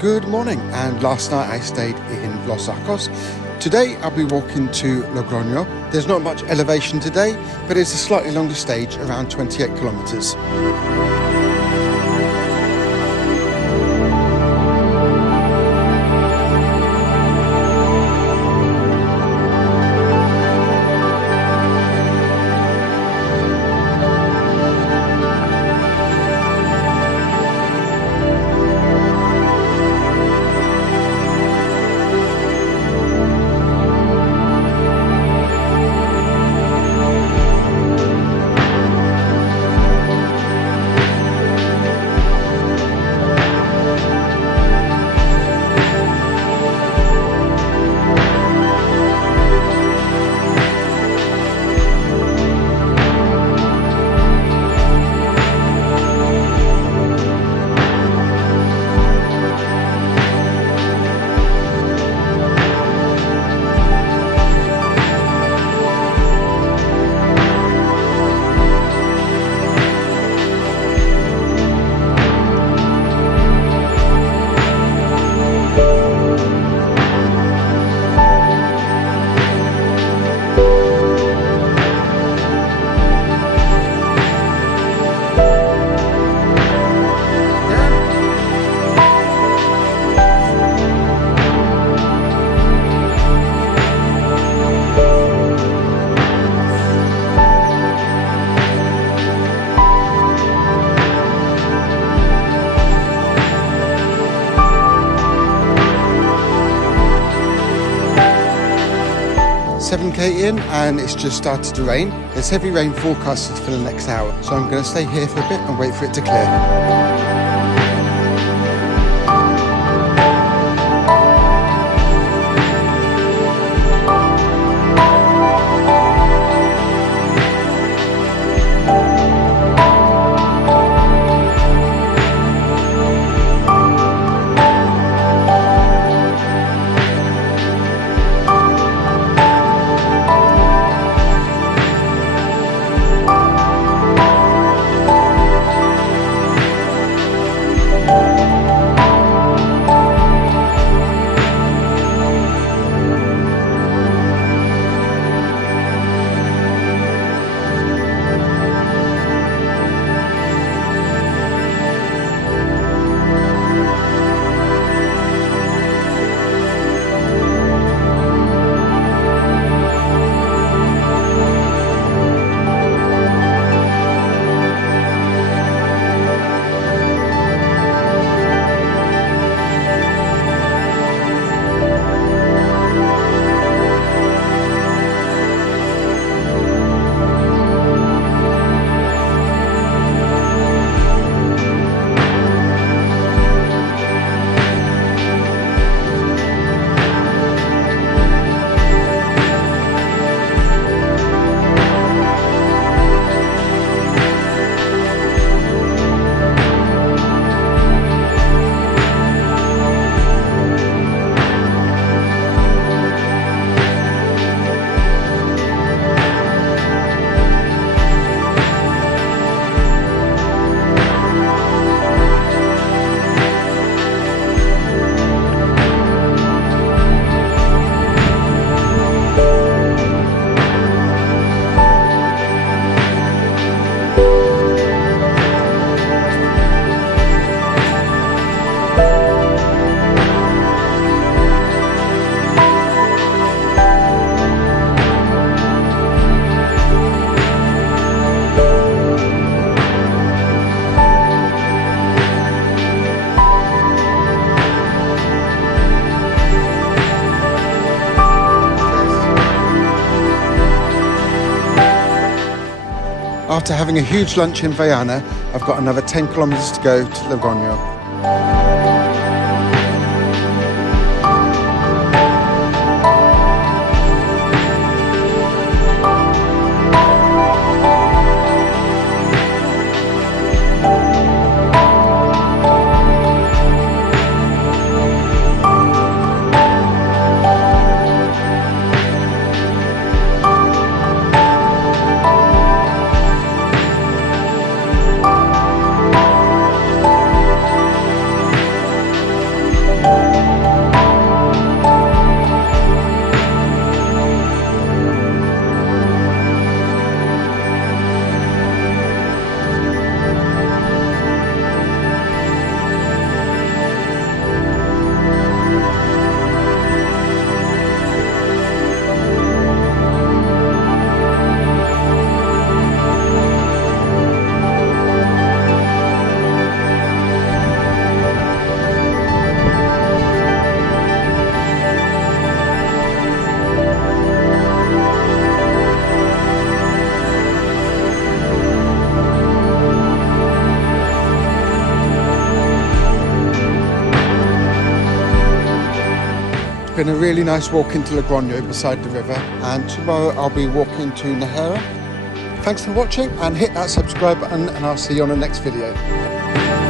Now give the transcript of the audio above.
Good morning, and last night I stayed in Los Arcos. Today I'll be walking to Logroño. There's not much elevation today, but it's a slightly longer stage, around 28 kilometers. 7k in, and it's just started to rain. There's heavy rain forecasted for the next hour, so I'm going to stay here for a bit and wait for it to clear. After having a huge lunch in Viana, I've got another 10 kilometers to go to Logroño. been a really nice walk into Logroño beside the river, and tomorrow I'll be walking to Navarra. Thanks for watching, and hit that subscribe button, and I'll see you on the next video.